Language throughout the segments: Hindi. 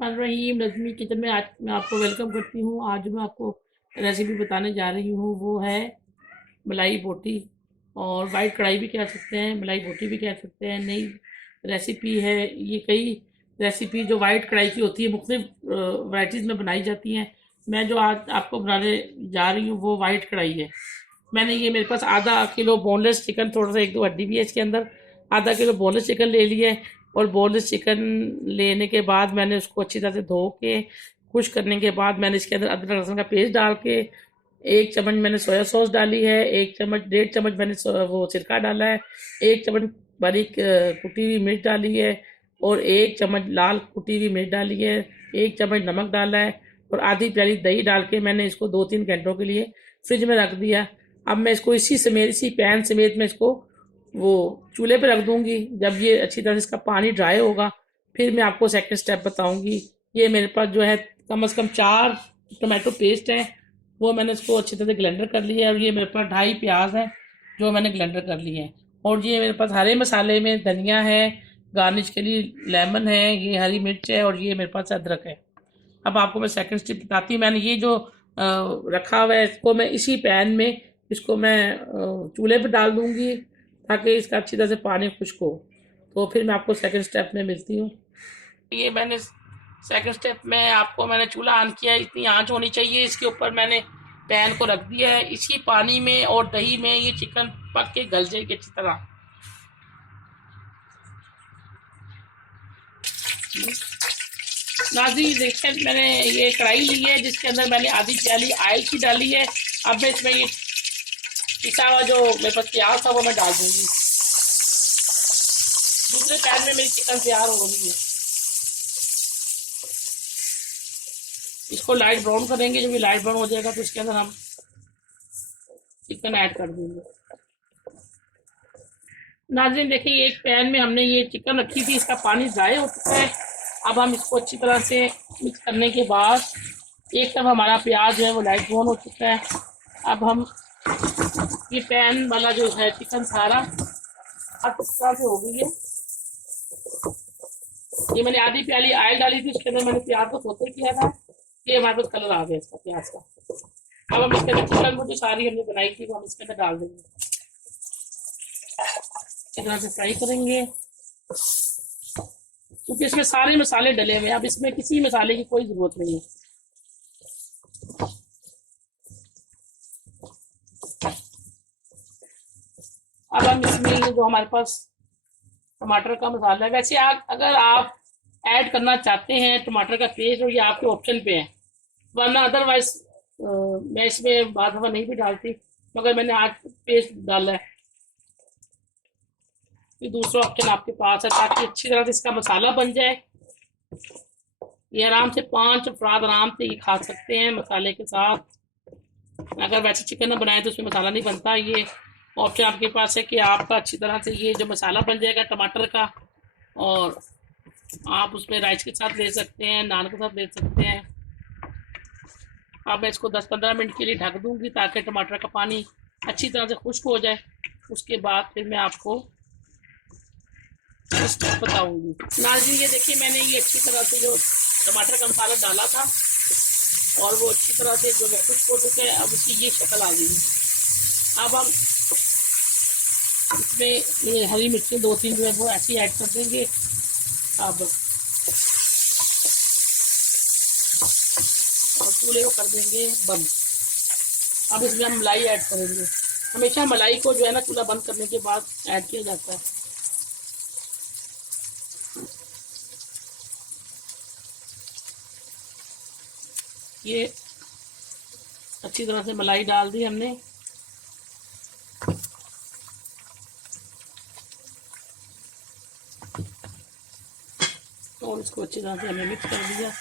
रहीम नज़मी किचन में आज मैं आपको वेलकम करती हूँ। आज मैं आपको रेसिपी बताने जा रही हूँ, वो है मलाई बोटी। और वाइट कढ़ाई भी कह सकते हैं, मलाई बोटी भी कह सकते हैं। नई रेसिपी है ये। कई रेसिपी जो वाइट कढ़ाई की होती है मुख्तलिफ वैराइटीज़ में बनाई जाती हैं। मैं जो आज आपको बनाने जा रही हूँ वो वाइट कढ़ाई है। मैंने ये, मेरे पास आधा किलो बोनलेस चिकन, थोड़ा सा एक दो हड्डी भी है इसके अंदर। आधा किलो बोनलेस चिकन ले लिया है। और बोनलेस चिकन लेने के बाद मैंने उसको अच्छी तरह से धो के खुश करने के बाद मैंने इसके अंदर अदरक लहसुन का पेस्ट डाल के, 1 चम्मच मैंने सोया सॉस डाली है, 1 चम्मच 1.5 चम्मच मैंने वो सिरका डाला है, 1 चम्मच बारीक कुटी हुई मिर्च डाली है, और 1 चम्मच लाल कुटी हुई मिर्च डाली है, 1 चम्मच नमक डाला है, और आधी प्याली दही डाल के मैंने इसको 2-3 घंटों के लिए फ्रिज में रख दिया। अब मैं इसको इसी समेत, इसी पैन समेत मैं इसको वो चूल्हे पे रख दूंगी। जब ये अच्छी तरह से इसका पानी ड्राई होगा फिर मैं आपको सेकंड स्टेप बताऊंगी। ये मेरे पास जो है कम से कम 4 टोमेटो पेस्ट है, वो मैंने इसको अच्छी तरह से ग्लेंडर कर लिया है। और ये मेरे पास 2.5 प्याज है जो मैंने ग्लेंडर कर लिए हैं। और ये मेरे पास हरे मसाले में धनिया है, गार्निश के लिए लेमन है, ये हरी मिर्च है, और ये मेरे पास अदरक है। अब आपको मैं सेकंड स्टेप बताती हूँ। मैंने ये जो रखा हुआ है इसको मैं इसी पैन में, इसको मैं चूल्हे पे डाल दूंगी ताकि इसका अच्छी तरह से पानी खुश्क हो। तो फिर मैं आपको सेकंड स्टेप में मिलती हूँ। ये मैंने सेकंड स्टेप में आपको मैंने चूल्हा ऑन किया है। इतनी आंच होनी चाहिए। इसके ऊपर मैंने पैन को रख दिया है। इसी पानी में और दही में ये चिकन पक के गल जाएगी अच्छी तरह। नाजी देखिए, मैंने ये कढ़ाई ली है जिसके अंदर मैंने आधी प्याली ऑयल की डाली है। अब मैं इसमें ये पिसा हुआ जो मेरे पास प्याज था वो मैं डाल दूंगी। दूसरे पैन में मेरी चिकन तैयार हो गई है। इसको लाइट ब्राउन करेंगे। जब ये लाइट ब्राउन हो जाएगा तो इसके अंदर हम चिकन ऐड कर देंगे। नाज़रीन देखिए, एक पैन में हमने ये चिकन रखी थी, इसका पानी ड्राई हो चुका है। अब हम इसको अच्छी तरह से मिक्स करने के बाद, एक तरफ हमारा प्याज जो है वो लाइट ब्राउन हो चुका है। अब हम ये पैन वाला जो है चिकन सारा अच्छी तरह से हो गई है। ये मैंने आधी प्याली ऑयल डाली थी, उसके अंदर मैंने प्याज को सोते किया था। ये हमारे पास कलर आ गया इसका प्याज का। अब हम इसके अंदर चिकन को जो सारी हमने बनाई थी वो हम इसके अंदर डाल देंगे। अच्छी तरह से फ्राई करेंगे क्योंकि इसमें सारे मसाले डले हुए हैं। अब इसमें किसी मसाले की कोई ज़रूरत नहीं है। अब हम इसमें ये जो हमारे पास टमाटर का मसाला है, वैसे आप अगर आप ऐड करना चाहते हैं टमाटर का पेस्ट, और ये आपके ऑप्शन पे है, वरना अदरवाइज मैं इसमें बाद में नहीं भी डालती, मगर मैंने आज पेस्ट डाला है। ये दूसरा ऑप्शन आपके पास है ताकि अच्छी तरह से इसका मसाला बन जाए। ये आराम से 5 अफराद आराम से ये खा सकते हैं मसाले के साथ। अगर वैसे चिकन बनाए तो उसमें मसाला नहीं बनता। ये ऑप्शन आपके पास है कि आपका अच्छी तरह से ये जो मसाला बन जाएगा टमाटर का, और आप उसमें राइस के साथ ले सकते हैं, नान के साथ ले सकते हैं। अब मैं इसको 10-15 मिनट के लिए ढक दूंगी ताकि टमाटर का पानी अच्छी तरह से खुश्क हो जाए। उसके बाद फिर मैं आपको बताऊंगी। नाज़रीन ये देखिए, मैंने ये अच्छी तरह से जो टमाटर का मसाला डाला था और वो अच्छी तरह से जो खुश्क हो चुके हैं, अब उसकी ये शक्ल आ गई है। अब हम इसमें ये हरी मिर्ची 2-3 जो है वो ऐसे ऐड कर देंगे। अब और चूल्हे को कर देंगे बंद। अब इसमें हम मलाई ऐड करेंगे। हमेशा मलाई को जो है ना चूल्हा बंद करने के बाद ऐड किया जाता है। ये अच्छी तरह से मलाई डाल दी हमने। और इसको अच्छी तरह से हमने मिक्स कर दिया।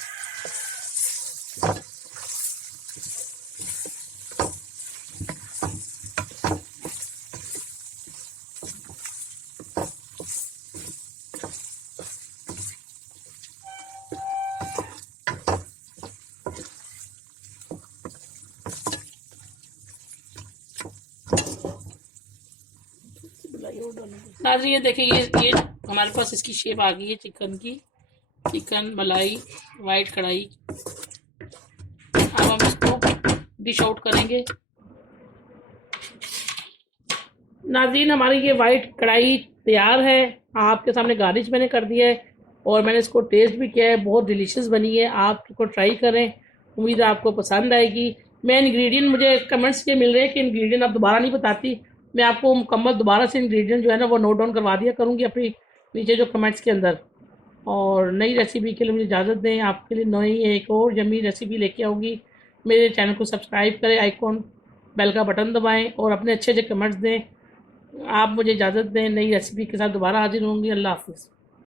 नाज़रीन ये देखिए, ये हमारे पास इसकी शेप आ गई है चिकन की। चिकन मलाई वाइट कढ़ाई। अब हम इसको डिश आउट करेंगे। नाज़रीन, हमारी ये वाइट कढ़ाई तैयार है, आपके सामने गार्निश मैंने कर दिया है और मैंने इसको टेस्ट भी किया है, बहुत डिलीशियस बनी है। आप इसको ट्राई करें, उम्मीद है आपको पसंद आएगी। मैं इंग्रेडिएंट, मुझे कमेंट्स के मिल रहे हैं कि इंग्रेडिएंट आप दोबारा नहीं बताती, मैं आपको मुकम्मल दोबारा से इंग्रेडिएंट जो है ना वो नोट डाउन करवा दिया करूँगी अपनी नीचे जो कमेंट्स के अंदर। और नई रेसिपी के लिए मुझे इजाज़त दें, आपके लिए नई एक और यम्मी रेसिपी लेके आऊँगी। मेरे चैनल को सब्सक्राइब करें, आइकॉन बेल का बटन दबाएं और अपने अच्छे अच्छे कमेंट्स दें। आप मुझे इजाज़त दें, नई रेसिपी के साथ दोबारा हाजिर होंगी। अल्लाह हाफ़िज़।